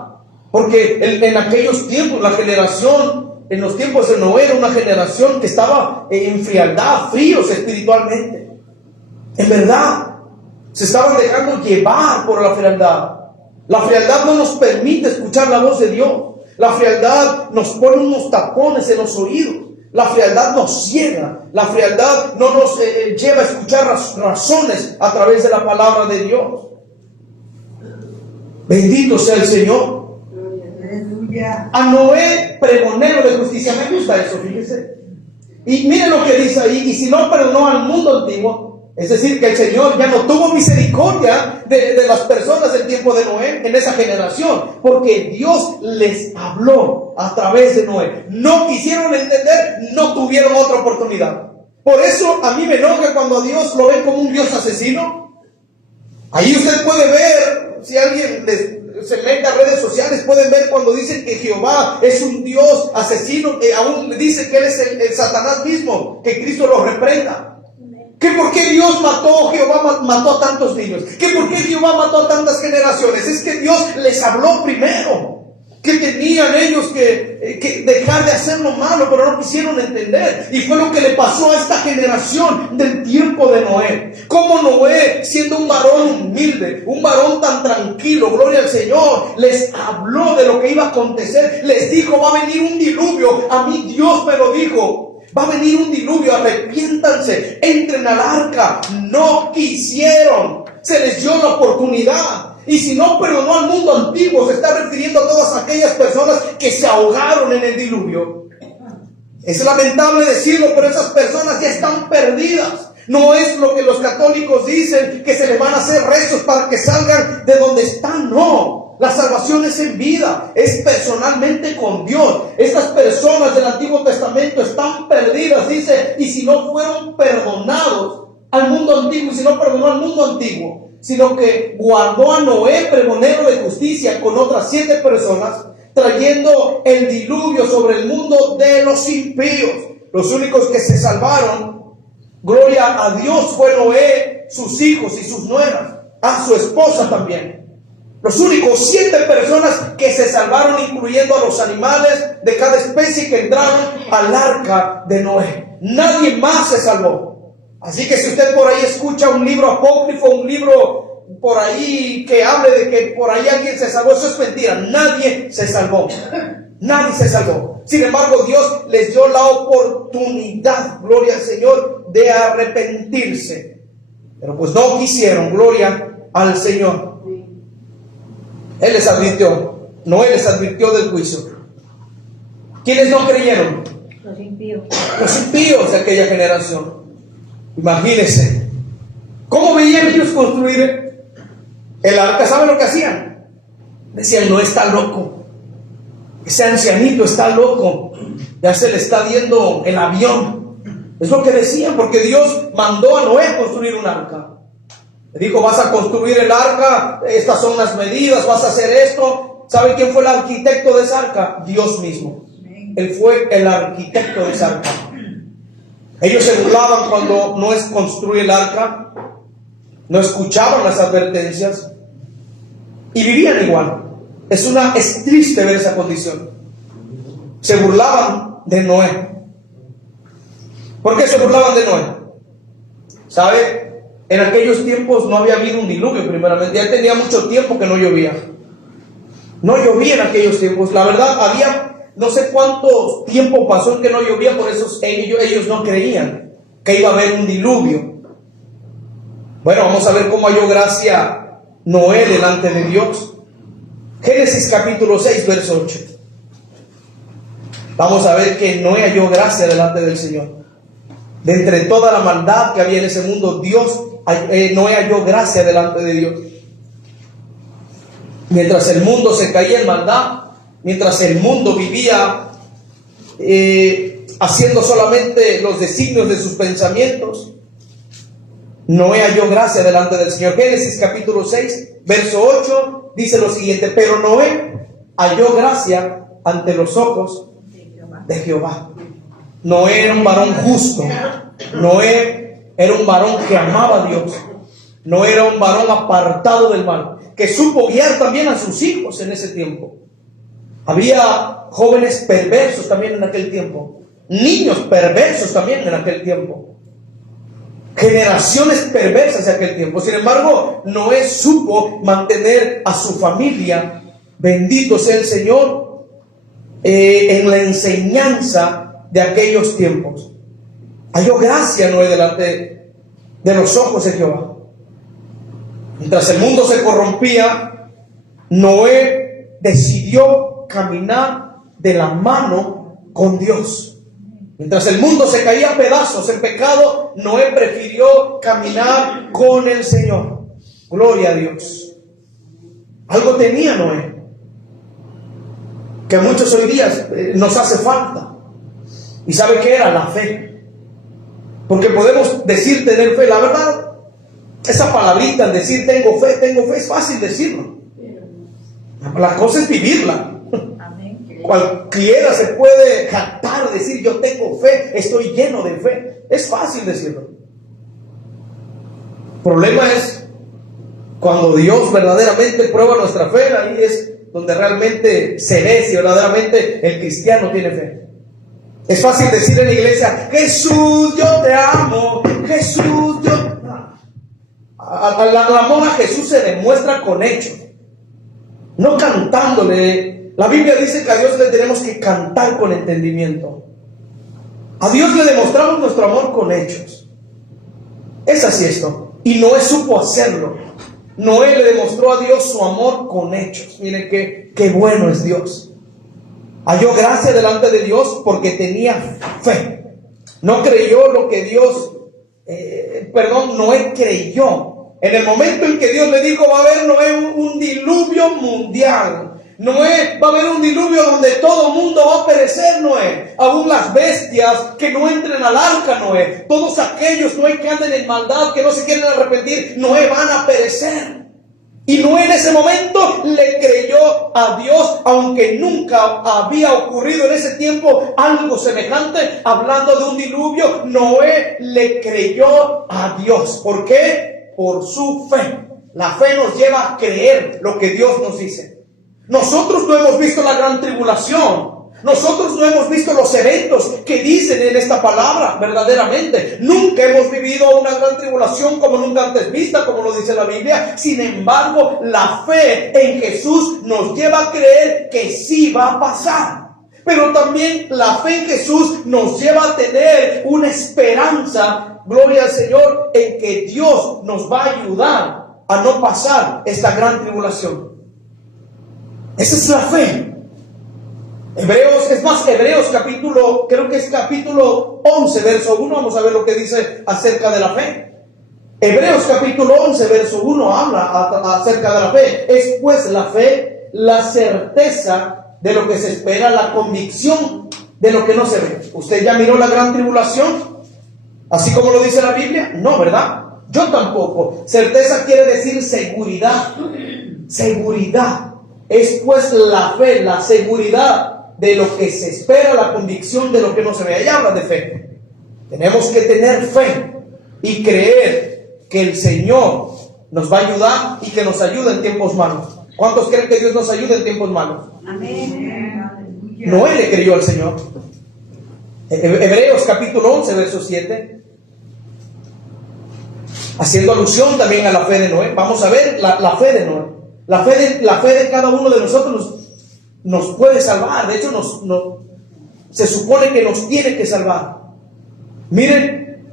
Porque en aquellos tiempos, la generación, en los tiempos de Noé, era una generación que estaba en frialdad, fríos espiritualmente. En verdad, se estaban dejando llevar por la frialdad. La frialdad no nos permite escuchar la voz de Dios. La frialdad nos pone unos tapones en los oídos. La frialdad nos ciega. La frialdad no nos lleva a escuchar razones a través de la palabra de Dios. Bendito sea el Señor. A Noé, pregonero de justicia. Me gusta eso, fíjese. Y miren lo que dice ahí: y si no perdonó al mundo antiguo, es decir, que el Señor ya no tuvo misericordia de las personas del tiempo de Noé, en esa generación, porque Dios les habló a través de Noé. No quisieron entender, no tuvieron otra oportunidad. Por eso a mí me enoja cuando a Dios lo ven como un Dios asesino. Ahí usted puede ver, si alguien se mete a redes sociales, pueden ver cuando dicen que Jehová es un Dios asesino, que aún le dicen que Él es el Satanás mismo, que Cristo lo reprenda. ¿Que por qué Dios mató, Jehová mató a tantos niños? ¿Que por qué Jehová mató a tantas generaciones? Es que Dios les habló primero. Que tenían ellos que dejar de hacer lo malo, pero no quisieron entender. Y fue lo que le pasó a esta generación del tiempo de Noé. Como Noé, siendo un varón humilde, un varón tan tranquilo, gloria al Señor, les habló de lo que iba a acontecer. Les dijo: va a venir un diluvio. A mí Dios me lo dijo. Va a venir un diluvio, arrepiéntanse, entren al arca. No quisieron, se les dio la oportunidad. Y si no perdonó al mundo antiguo, se está refiriendo a todas aquellas personas que se ahogaron en el diluvio. Es lamentable decirlo, pero esas personas ya están perdidas. No es lo que los católicos dicen, que se les van a hacer rezos para que salgan de donde están, no. La salvación es en vida, es personalmente con Dios. Estas personas del Antiguo Testamento están perdidas, dice, y si no fueron perdonados al mundo antiguo, y si no perdonó al mundo antiguo, sino que guardó a Noé, pregonero de justicia, con otras 7 personas, trayendo el diluvio sobre el mundo de los impíos. Los únicos que se salvaron, gloria a Dios, fue Noé, sus hijos y sus nueras, a su esposa también. Los únicos 7 personas que se salvaron, incluyendo a los animales de cada especie que entraron al arca de Noé. Nadie más se salvó. Así que si usted por ahí escucha un libro apócrifo, un libro por ahí que hable de que por ahí alguien se salvó, eso es mentira. Nadie se salvó. Nadie se salvó. Sin embargo, Dios les dio la oportunidad, gloria al Señor, de arrepentirse. Pero pues no quisieron, gloria al Señor. Él les advirtió, Noé les advirtió del juicio. ¿Quiénes no creyeron? Los impíos. Los impíos de aquella generación. Imagínense, ¿cómo veían ellos construir el arca? ¿Saben lo que hacían? Decían, no, está loco. Ese ancianito está loco. Ya se le está viendo el avión. Es lo que decían, porque Dios mandó a Noé construir un arca. Le dijo, vas a construir el arca, estas son las medidas, vas a hacer esto. ¿Sabe quién fue el arquitecto de esa arca? Dios mismo. Él fue el arquitecto de esa arca. Ellos se burlaban cuando Noé construye el arca, no escuchaban las advertencias y vivían igual. Es triste ver esa condición. Se burlaban de Noé. ¿Por qué se burlaban de Noé? ¿Sabe? En aquellos tiempos no había habido un diluvio primeramente. Ya tenía mucho tiempo que no llovía. No llovía en aquellos tiempos. La verdad, había no sé cuánto tiempo pasó en que no llovía. Por eso ellos no creían que iba a haber un diluvio. Bueno, vamos a ver cómo halló gracia Noé delante de Dios. Génesis capítulo 6, verso 8. Vamos a ver que Noé halló gracia delante del Señor. De entre toda la maldad que había en ese mundo, Noé halló gracia delante de Dios. Mientras el mundo se caía en maldad, mientras el mundo vivía haciendo solamente los designios de sus pensamientos, Noé halló gracia delante del Señor. Génesis capítulo 6, verso 8, dice lo siguiente: pero Noé halló gracia ante los ojos de Jehová. Noé era un varón justo. Noé era un varón que amaba a Dios. Noé era un varón apartado del mal, que supo guiar también a sus hijos en ese tiempo. Había jóvenes perversos también en aquel tiempo, niños perversos también en aquel tiempo, generaciones perversas de aquel tiempo. Sin embargo, Noé supo mantener a su familia, bendito sea el Señor, en la enseñanza de aquellos tiempos. Halló gracia Noé delante de los ojos de Jehová. Mientras el mundo se corrompía, Noé decidió caminar de la mano con Dios. Mientras el mundo se caía a pedazos en pecado, Noé prefirió caminar con el Señor. Gloria a Dios. Algo tenía Noé que a muchos hoy día nos hace falta. ¿Y sabe qué era? La fe. Porque podemos decir tener fe. La verdad, esa palabrita, decir tengo fe, es fácil decirlo. La cosa es vivirla. Cualquiera se puede jactar, decir yo tengo fe, estoy lleno de fe. Es fácil decirlo. El problema es cuando Dios verdaderamente prueba nuestra fe. Ahí es donde realmente se ve si verdaderamente el cristiano tiene fe. Es fácil decir en la iglesia: Jesús, yo te amo, Jesús, yo... El amor a Jesús se demuestra con hechos, no cantándole. La Biblia dice que a Dios le tenemos que cantar con entendimiento. A Dios le demostramos nuestro amor con hechos. Es así esto. Y Noé supo hacerlo. Noé le demostró a Dios su amor con hechos. Miren qué bueno es Dios. Halló gracia delante de Dios porque tenía fe. No creyó lo que Dios, Noé creyó En el momento en que Dios le dijo, va a haber Noé un diluvio mundial. Noé, va a haber un diluvio donde todo el mundo va a perecer, Noé. Aún las bestias que no entren al arca, Noé. Todos aquellos, Noé, que anden en maldad, que no se quieren arrepentir, Noé, van a perecer. Y Noé en ese momento le creyó a Dios, aunque nunca había ocurrido en ese tiempo algo semejante. Hablando de un diluvio, Noé le creyó a Dios. ¿Por qué? Por su fe. La fe nos lleva a creer lo que Dios nos dice. Nosotros no hemos visto la gran tribulación. Nosotros no hemos visto los eventos que dicen en esta palabra verdaderamente. Nunca hemos vivido una gran tribulación como nunca antes vista, como lo dice la Biblia. Sin embargo, la fe en Jesús nos lleva a creer que sí va a pasar. Pero también la fe en Jesús nos lleva a tener una esperanza, gloria al Señor, en que Dios nos va a ayudar a no pasar esta gran tribulación. Esa es la fe. Hebreos capítulo, creo que es capítulo 11, verso 1. Vamos a ver lo que dice acerca de la fe. Hebreos capítulo 11, verso 1 habla acerca de la fe. Es pues la fe, la certeza de lo que se espera, la convicción de lo que no se ve. ¿Usted ya miró la gran tribulación? Así como lo dice la Biblia. No, ¿verdad? Yo tampoco. Certeza quiere decir seguridad. Seguridad. Es pues la fe, la seguridad de lo que se espera, la convicción de lo que no se ve. Ahí habla de fe. Tenemos que tener fe y creer que el Señor nos va a ayudar y que nos ayuda en tiempos malos. ¿Cuántos creen que Dios nos ayuda en tiempos malos? Amén. Noé le creyó al Señor. Hebreos capítulo 11, verso 7. Haciendo alusión también a la fe de Noé. Vamos a ver la fe de Noé. La fe de cada uno de nosotros nos puede salvar. De hecho, se supone que nos tiene que salvar. Miren,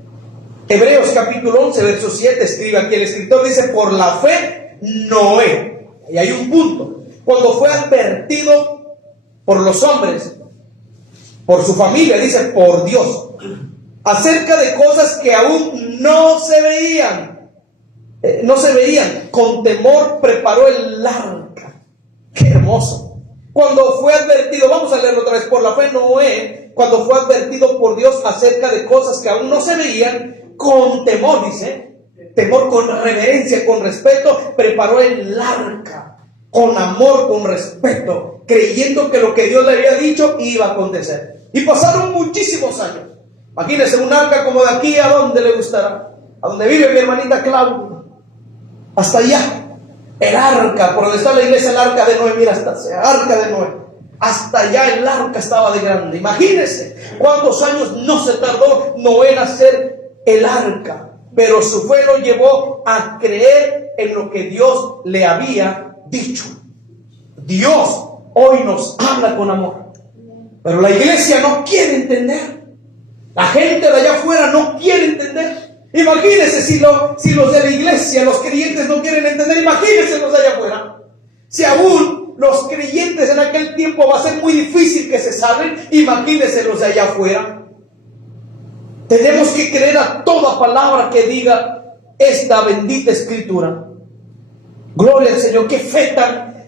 Hebreos capítulo 11, verso 7, escribe aquí el escritor, dice, por la fe, Noé. Y hay un punto. Cuando fue advertido por los hombres, por su familia, dice, por Dios, acerca de cosas que aún no se veían, con temor preparó el arca. ¡Qué hermoso! Cuando fue advertido, vamos a leerlo otra vez, por la fe Noé, cuando fue advertido por Dios acerca de cosas que aún no se veían, con temor, dice, temor, con reverencia, con respeto, preparó el arca, con amor, con respeto, creyendo que lo que Dios le había dicho iba a acontecer. Y pasaron muchísimos años. Imagínense un arca como de aquí, ¿a dónde le gustará? A donde vive mi hermanita Claudia. Hasta allá, el arca, por donde está la iglesia, el arca de Noé, mira, hasta el arca de Noé, hasta allá el arca estaba de grande. Imagínense cuántos años no se tardó Noé en hacer el arca, pero su fe lo llevó a creer en lo que Dios le había dicho. Dios hoy nos habla con amor, pero la iglesia no quiere entender. La gente de allá afuera no quiere entender. Imagínense si los de la iglesia, los creyentes no quieren entender. Imagínense los de allá afuera. Si aún los creyentes en aquel tiempo va a ser muy difícil que se salven, imagínense los de allá afuera. Tenemos que creer a toda palabra que diga esta bendita escritura. Gloria al Señor. Qué fe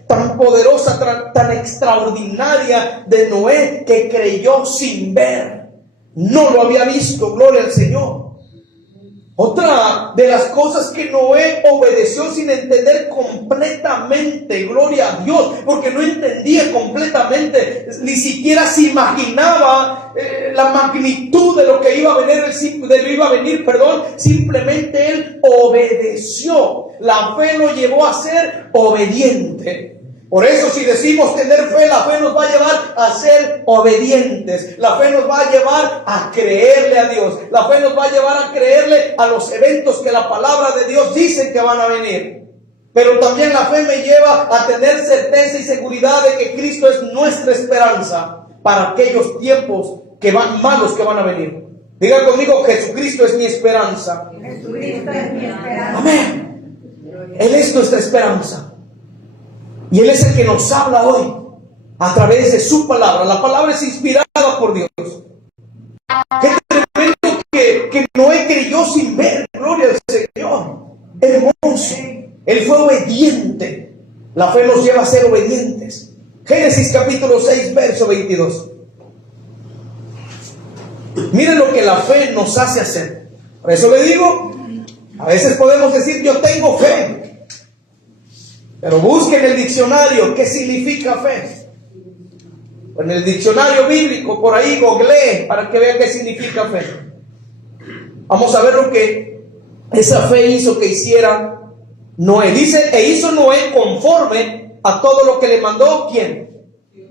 tan poderosa, tan extraordinaria de Noé, que creyó sin ver. No lo había visto. Gloria al Señor. Otra de las cosas que Noé obedeció sin entender completamente, gloria a Dios, porque no entendía completamente, ni siquiera se imaginaba la magnitud de lo que iba a venir, simplemente él obedeció. La fe lo llevó a ser obediente. Por eso, si decimos tener fe, la fe nos va a llevar a ser obedientes. La fe nos va a llevar a creerle a Dios. La fe nos va a llevar a creerle a los eventos que la palabra de Dios dice que van a venir. Pero también la fe me lleva a tener certeza y seguridad de que Cristo es nuestra esperanza para aquellos tiempos malos que van a venir. Diga conmigo, Jesucristo es mi esperanza. Jesucristo es mi esperanza. Amén. Él es nuestra esperanza. Y Él es el que nos habla hoy a través de su palabra. La palabra es inspirada por Dios. Qué tremendo que Noé creyó sin ver. Gloria al Señor. Hermoso. hermoso. Él fue obediente. La fe nos lleva a ser obedientes. Génesis capítulo 6, verso 22. Miren lo que la fe nos hace hacer. Por eso le digo, a veces podemos decir yo tengo fe, pero busquen en el diccionario qué significa fe. En el diccionario bíblico, por ahí googleen para que vean qué significa fe. Vamos a ver lo que esa fe hizo que hiciera Noé. Dice, e hizo Noé conforme a todo lo que le mandó, ¿quién?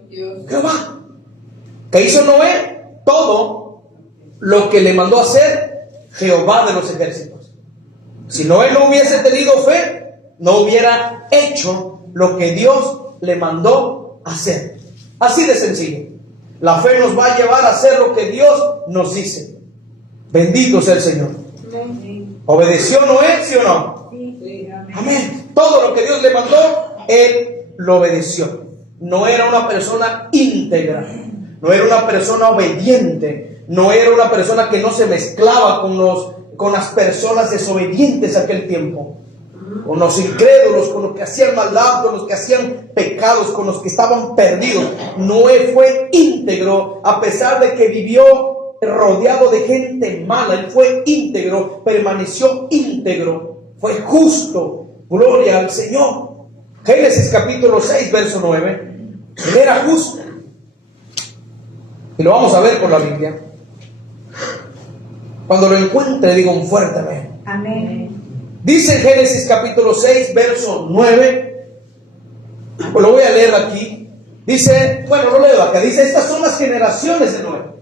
Dios. Jehová. Que hizo Noé todo lo que le mandó hacer Jehová de los ejércitos. Si Noé no hubiese tenido fe, no hubiera hecho lo que Dios le mandó hacer. Así de sencillo. La fe nos va a llevar a hacer lo que Dios nos dice. Bendito sea el Señor. ¿Obedeció Noé, sí o no? Sí. Amén. Todo lo que Dios le mandó, él lo obedeció. No era una persona íntegra, no era una persona obediente, no era una persona que no se mezclaba con las personas desobedientes de aquel tiempo, con los incrédulos, con los que hacían maldad, con los que hacían pecados, con los que estaban perdidos. Noé fue íntegro, a pesar de que vivió rodeado de gente mala. Él fue íntegro, permaneció íntegro, fue justo. Gloria al Señor. Génesis capítulo 6, verso 9. Él era justo. Y lo vamos a ver por la Biblia. Cuando lo encuentre, digo un fuerte amén. Amén. Dice en Génesis capítulo 6, verso 9. Pues lo voy a leer aquí. Dice, bueno, lo leo acá. Dice, estas son las generaciones de Noé.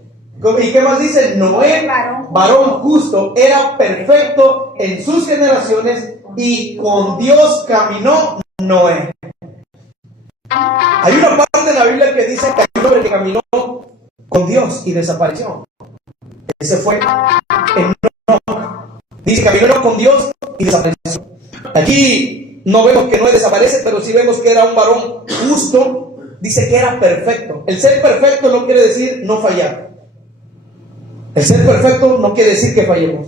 ¿Y qué más dice? Noé, varón justo, era perfecto en sus generaciones y con Dios caminó Noé. Hay una parte de la Biblia que dice que hay un hombre que caminó con Dios y desapareció. Ese fue Enoc. Dice que caminó con Dios y desapareció. Aquí no vemos que Noé desaparece, pero sí vemos que era un varón justo. Dice que era perfecto. El ser perfecto no quiere decir no fallar. El ser perfecto no quiere decir que fallemos.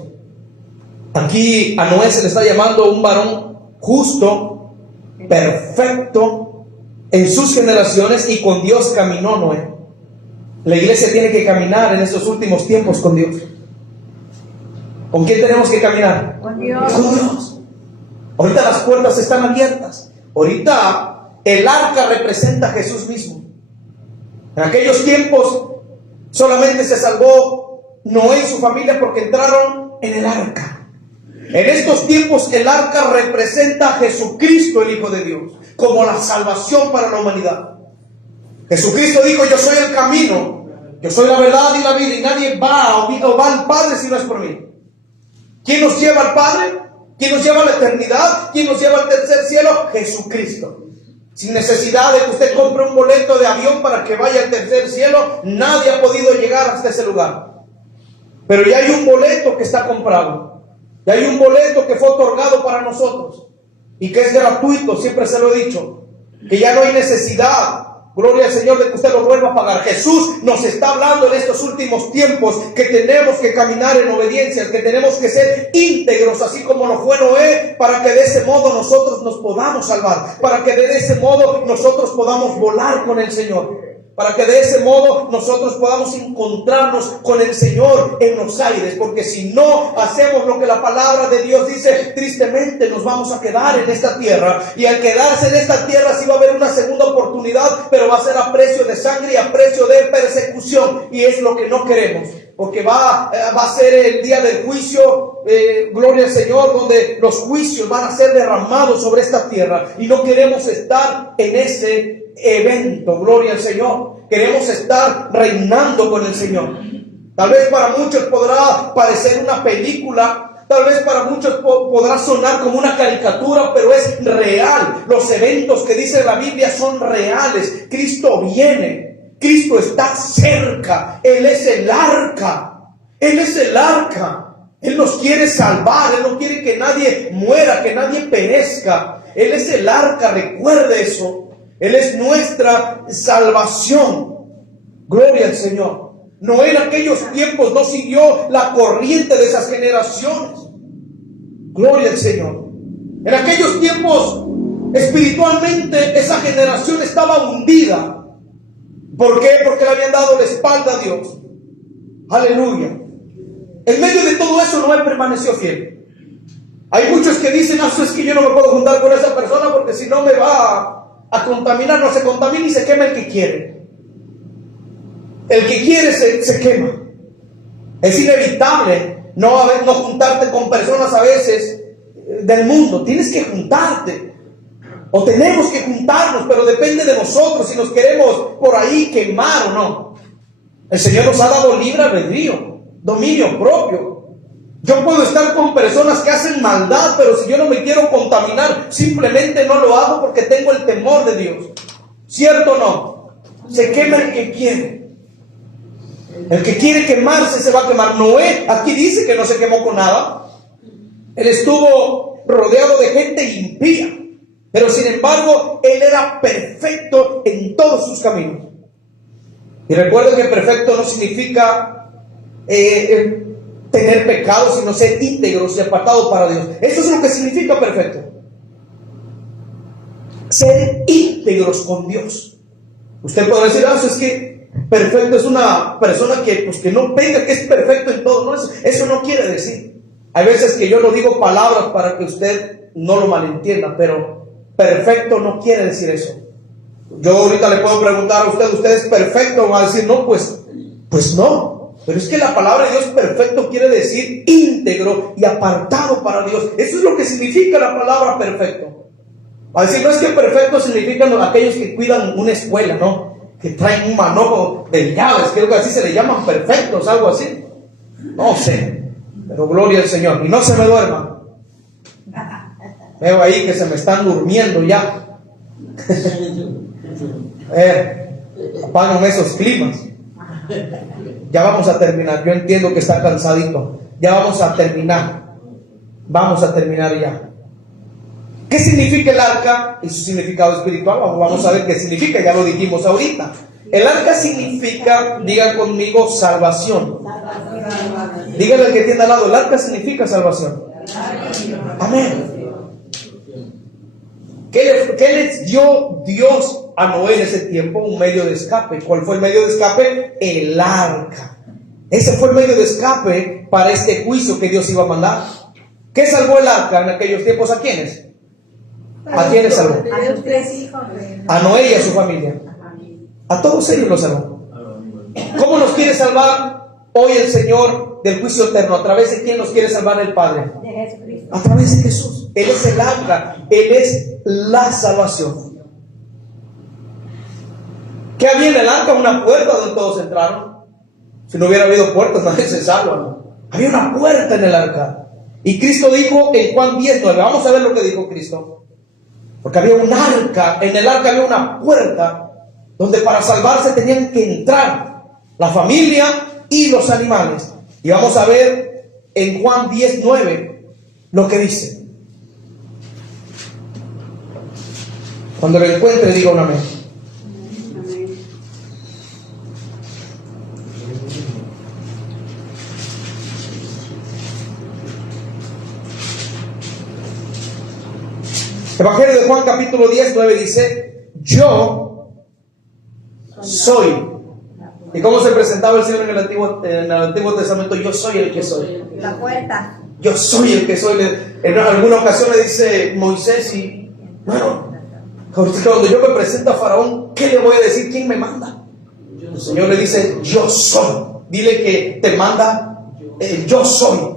Aquí a Noé se le está llamando un varón justo, perfecto en sus generaciones, y con Dios caminó Noé. La iglesia tiene que caminar en estos últimos tiempos con Dios. ¿Con quién tenemos que caminar? Con Dios. Con Dios. Ahorita las puertas están abiertas. Ahorita el arca representa a Jesús mismo. En aquellos tiempos solamente se salvó Noé y su familia porque entraron en el arca. En estos tiempos el arca representa a Jesucristo, el Hijo de Dios, como la salvación para la humanidad. Jesucristo dijo, yo soy el camino, yo soy la verdad y la vida, y nadie va al Padre si no es por mí. ¿Quién nos lleva al Padre? ¿Quién nos lleva a la eternidad? ¿Quién nos lleva al tercer cielo? Jesucristo. Sin necesidad de que usted compre un boleto de avión para que vaya al tercer cielo, nadie ha podido llegar hasta ese lugar. Pero ya hay un boleto que está comprado. Ya hay un boleto que fue otorgado para nosotros y que es gratuito, siempre se lo he dicho, que ya no hay necesidad, gloria al Señor, de que usted lo vuelva a pagar. Jesús nos está hablando en estos últimos tiempos que tenemos que caminar en obediencia, que tenemos que ser íntegros, así como lo fue Noé, para que de ese modo nosotros nos podamos salvar, para que de ese modo nosotros podamos volar con el Señor, para que de ese modo nosotros podamos encontrarnos con el Señor en los aires. Porque si no hacemos lo que la palabra de Dios dice, tristemente nos vamos a quedar en esta tierra. Y al quedarse en esta tierra sí va a haber una segunda oportunidad, pero va a ser a precio de sangre y a precio de persecución. Y es lo que no queremos, porque va a ser el día del juicio, gloria al Señor, donde los juicios van a ser derramados sobre esta tierra. Y no queremos estar en ese evento, gloria al Señor. Queremos estar reinando con el Señor. Tal vez para muchos podrá parecer una película, tal vez para muchos podrá sonar como una caricatura, pero es real. Los eventos que dice la Biblia son reales. Cristo viene, Cristo está cerca, Él es el arca, Él es el arca. Él nos quiere salvar, Él no quiere que nadie muera, que nadie perezca. Él es el arca, recuerde eso. Él es nuestra salvación. Gloria al Señor. Noé en aquellos tiempos no siguió la corriente de esas generaciones. Gloria al Señor. En aquellos tiempos, espiritualmente, esa generación estaba hundida. ¿Por qué? Porque le habían dado la espalda a Dios. Aleluya. En medio de todo eso, Noé permaneció fiel. Hay muchos que dicen, es que yo no me puedo juntar con esa persona porque si no me va a contaminar. No se contamina y se quema el que quiere. El que quiere se quema. Es inevitable no juntarte con personas a veces del mundo. Tienes que juntarte. O tenemos que juntarnos, pero depende de nosotros si nos queremos por ahí quemar o no. El Señor nos ha dado libre albedrío, dominio propio. Yo puedo estar con personas que hacen maldad, pero si yo no me quiero contaminar, simplemente no lo hago porque tengo el temor de Dios. ¿Cierto o no? Se quema el que quiere. El que quiere quemarse se va a quemar. Noé aquí dice que no se quemó con nada. Él estuvo rodeado de gente impía, pero sin embargo él era perfecto en todos sus caminos. Y recuerden que perfecto no significa tener pecado, sino ser íntegros y apartados para Dios. Eso es lo que significa perfecto. Ser íntegros con Dios. Usted podrá decir, eso es que perfecto es una persona que no venga, que es perfecto en todo. No, eso no quiere decir. Hay veces que yo no digo palabras para que usted no lo malentienda, pero perfecto no quiere decir eso. Yo ahorita le puedo preguntar a usted es perfecto, va a decir, no, pues no. Pero es que la palabra de Dios perfecto quiere decir íntegro y apartado para Dios. Eso es lo que significa la palabra perfecto. Va a decir, no es que perfecto significan aquellos que cuidan una escuela, ¿no? Que traen un manojo de llaves, creo que así se le llaman perfectos, algo así. No sé, pero gloria al Señor. Y no se me duerma. Veo ahí que se me están durmiendo ya. Apagan esos climas. Ya vamos a terminar. Yo entiendo que está cansadito. Ya vamos a terminar. Vamos a terminar ya. ¿Qué significa el arca y su significado espiritual? Vamos a ver qué significa. Ya lo dijimos ahorita. El arca significa, digan conmigo, salvación. Díganle al que tiene al lado, el arca significa salvación. Amén. ¿Qué les dio Dios a Noé en ese tiempo? Un medio de escape. ¿Cuál fue el medio de escape? El arca. Ese fue el medio de escape para este juicio que Dios iba a mandar. ¿Qué salvó el arca en aquellos tiempos? ¿A quiénes? ¿A quiénes salvó? A los 3 hijos. A Noé y a su familia. A todos ellos los salvó. ¿Cómo nos quiere salvar hoy el Señor del juicio eterno? ¿A través de quién nos quiere salvar el Padre? De Jesucristo. A través de Jesús. Él es el arca. Él es la salvación. ¿Qué había en el arca? Una puerta donde todos entraron. Si no hubiera habido puertas, nadie se salva, ¿no? Había una puerta en el arca. Y Cristo dijo en Juan 10:9. Vamos a ver lo que dijo Cristo. Porque había un arca. En el arca había una puerta donde para salvarse tenían que entrar la familia y los animales. Y vamos a ver en Juan 10:9 lo que dice. Cuando lo encuentre, diga un amén. Evangelio de Juan capítulo 10:9 dice, yo soy. ¿Y cómo se presentaba el Señor en el Antiguo Testamento? Yo soy el que soy. La puerta. Yo soy el que soy. En alguna ocasión le dice Moisés, y bueno, cuando yo me presento a Faraón, ¿qué le voy a decir? ¿Quién me manda? El Señor le dice, yo soy. Dile que te manda yo soy.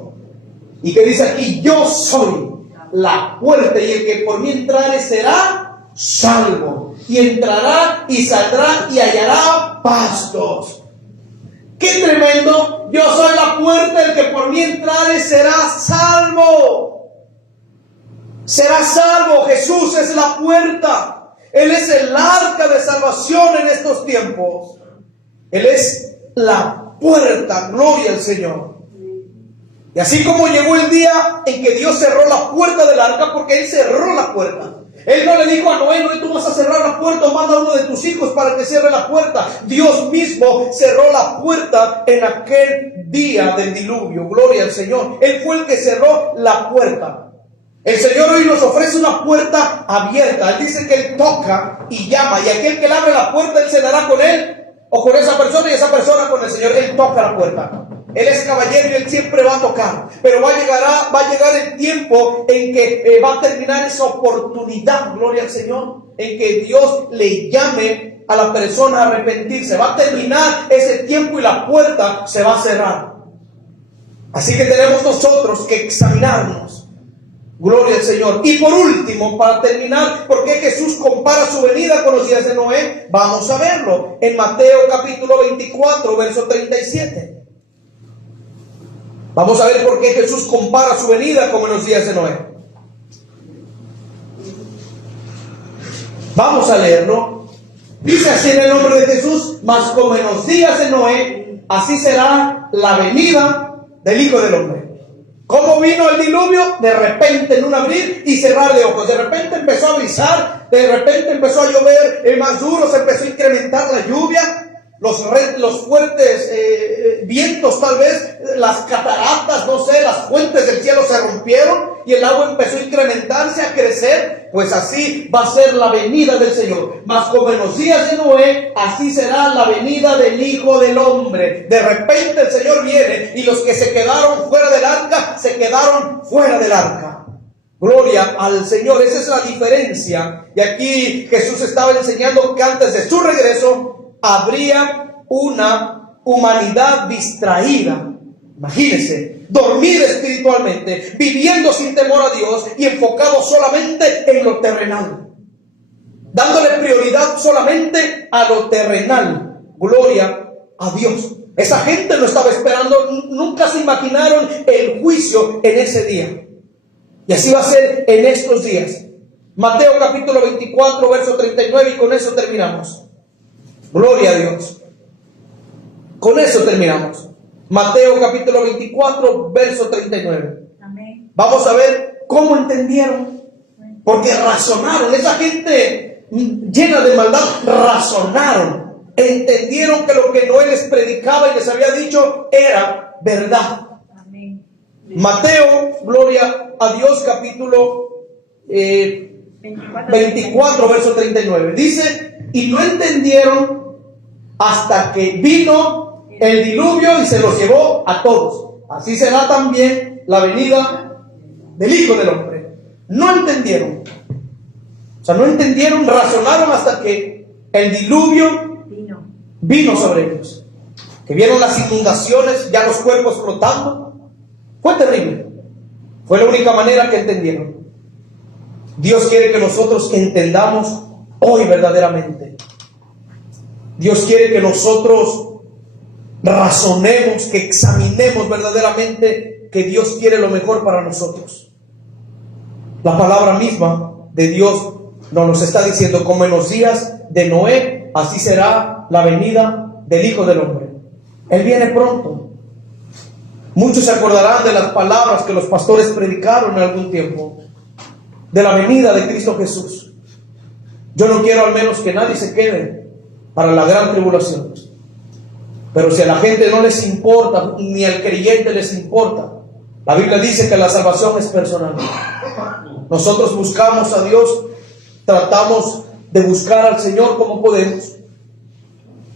¿Y qué dice aquí? Yo soy la puerta, y el que por mí entrare será salvo. Y entrará y saldrá y hallará pastos. ¡Qué tremendo! Yo soy la puerta, el que por mí entrare será salvo. Será salvo. Jesús es la puerta. Él es el arca de salvación en estos tiempos. Él es la puerta. Gloria al Señor. Y así como llegó el día en que Dios cerró la puerta del arca, porque Él cerró la puerta. Él no le dijo a Noé, Noé, tú vas a cerrar la puerta, manda a uno de tus hijos para que cierre la puerta. Dios mismo cerró la puerta en aquel día del diluvio. Gloria al Señor. Él fue el que cerró la puerta. El Señor hoy nos ofrece una puerta abierta. Él dice que Él toca y llama, y aquel que le abre la puerta, Él cenará con él o con esa persona, y esa persona con el Señor. Él toca la puerta. Él es caballero y Él siempre va a tocar. Pero va a llegar el tiempo en que va a terminar esa oportunidad, gloria al Señor, en que Dios le llame a la persona a arrepentirse. Va a terminar ese tiempo y la puerta se va a cerrar. Así que tenemos nosotros que examinarnos. Gloria al Señor. Y por último, para terminar, ¿por qué Jesús compara su venida con los días de Noé? Vamos a verlo en Mateo capítulo 24, verso 37. Vamos a ver por qué Jesús compara su venida como en los días de Noé. Vamos a leerlo. Dice así en el nombre de Jesús: mas como en los días de Noé, así será la venida del Hijo del Hombre. ¿Cómo vino el diluvio? De repente, en un abrir y cerrar de ojos. De repente empezó a brisar, de repente empezó a llover más duro, se empezó a incrementar la lluvia. Los fuertes vientos, tal vez, las cataratas, no sé, las fuentes del cielo se rompieron y el agua empezó a incrementarse, a crecer. Pues así va a ser la venida del Señor. Mas como en los días de Noé, así será la venida del Hijo del Hombre. De repente el Señor viene y los que se quedaron fuera del arca, se quedaron fuera del arca. Gloria al Señor. Esa es la diferencia. Y aquí Jesús estaba enseñando que antes de su regreso habría una humanidad distraída. Imagínense, dormir espiritualmente, viviendo sin temor a Dios y enfocado solamente en lo terrenal, dándole prioridad solamente a lo terrenal. Gloria a Dios. Esa gente no estaba esperando, nunca se imaginaron el juicio en ese día. Y así va a ser en estos días. Mateo capítulo 24, verso 39, y con eso terminamos. Gloria a Dios. Con eso terminamos. Mateo capítulo 24, verso 39. Amén. Vamos a ver cómo entendieron. Porque razonaron. Esa gente llena de maldad razonaron. Entendieron que lo que Noé les predicaba y les había dicho era verdad. Amén. Mateo, gloria a Dios, capítulo 24, verso 39. Dice: y no entendieron hasta que vino el diluvio y se los llevó a todos. Así será también la venida del Hijo del Hombre. No entendieron. O sea, no entendieron, razonaron hasta que el diluvio vino sobre ellos. Que vieron las inundaciones, ya los cuerpos flotando. Fue terrible. Fue la única manera que entendieron. Dios quiere que nosotros entendamos hoy verdaderamente. Dios quiere que nosotros razonemos, que examinemos verdaderamente que Dios quiere lo mejor para nosotros. La palabra misma de Dios nos está diciendo: como en los días de Noé, así será la venida del Hijo del Hombre. Él viene pronto. Muchos se acordarán de las palabras que los pastores predicaron en algún tiempo, de la venida de Cristo Jesús. Yo no quiero al menos que nadie se quede para la gran tribulación. Pero si a la gente no les importa, ni al creyente les importa, la Biblia dice que la salvación es personal. Nosotros buscamos a Dios, tratamos de buscar al Señor como podemos,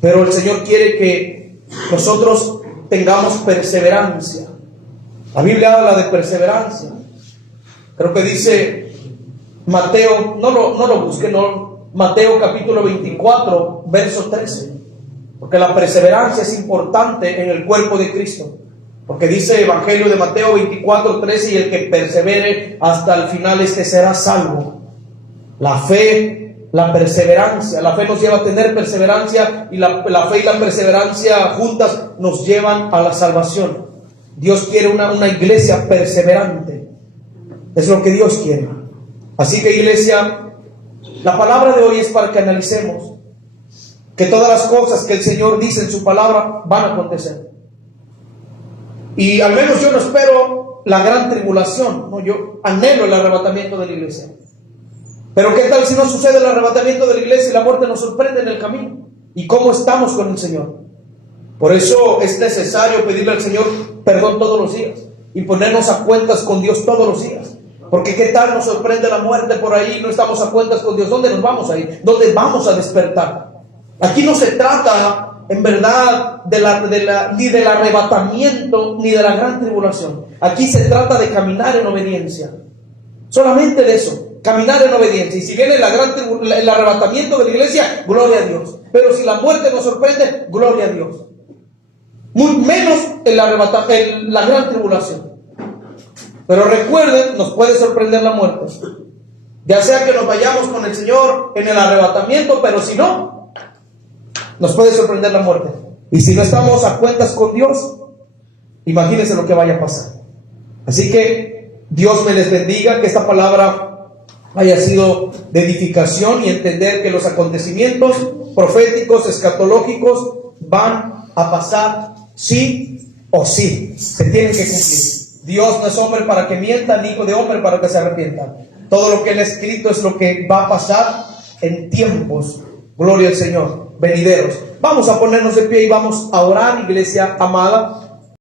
pero el Señor quiere que nosotros tengamos perseverancia. La Biblia habla de perseverancia. Creo que dice Mateo, no lo busque, no. Mateo capítulo 24, verso 13. Porque la perseverancia es importante en el cuerpo de Cristo. Porque dice Evangelio de Mateo 24, 13: y el que persevere hasta el final, este será salvo. La fe, la perseverancia. La fe nos lleva a tener perseverancia, y la fe y la perseverancia juntas nos llevan a la salvación. Dios quiere una iglesia perseverante. Es lo que Dios quiere. Así que, iglesia, la palabra de hoy es para que analicemos que todas las cosas que el Señor dice en su palabra van a acontecer. Y al menos yo no espero la gran tribulación, no, yo anhelo el arrebatamiento de la iglesia. Pero ¿qué tal si no sucede el arrebatamiento de la iglesia y la muerte nos sorprende en el camino? ¿Y cómo estamos con el Señor? Por eso es necesario pedirle al Señor perdón todos los días y ponernos a cuentas con Dios todos los días. Porque qué tal nos sorprende la muerte por ahí, no estamos a cuentas con Dios. ¿Dónde nos vamos a ir? ¿Dónde vamos a despertar? Aquí no se trata en verdad ni del arrebatamiento ni de la gran tribulación. Aquí se trata de caminar en obediencia. Solamente de eso, caminar en obediencia. Y si viene el arrebatamiento de la iglesia, gloria a Dios. Pero si la muerte nos sorprende, gloria a Dios. Muy menos la gran tribulación. Pero recuerden, nos puede sorprender la muerte. Ya sea que nos vayamos con el Señor en el arrebatamiento, pero si no, nos puede sorprender la muerte. Y si no estamos a cuentas con Dios, imagínense lo que vaya a pasar. Así que Dios me les bendiga, que esta palabra haya sido de edificación y entender que los acontecimientos proféticos, escatológicos van a pasar sí o sí. Se tienen que cumplir. Dios no es hombre para que mienta, ni hijo de hombre para que se arrepienta. Todo lo que Él ha escrito es lo que va a pasar en tiempos, gloria al Señor, venideros. Vamos a ponernos de pie y vamos a orar, iglesia amada.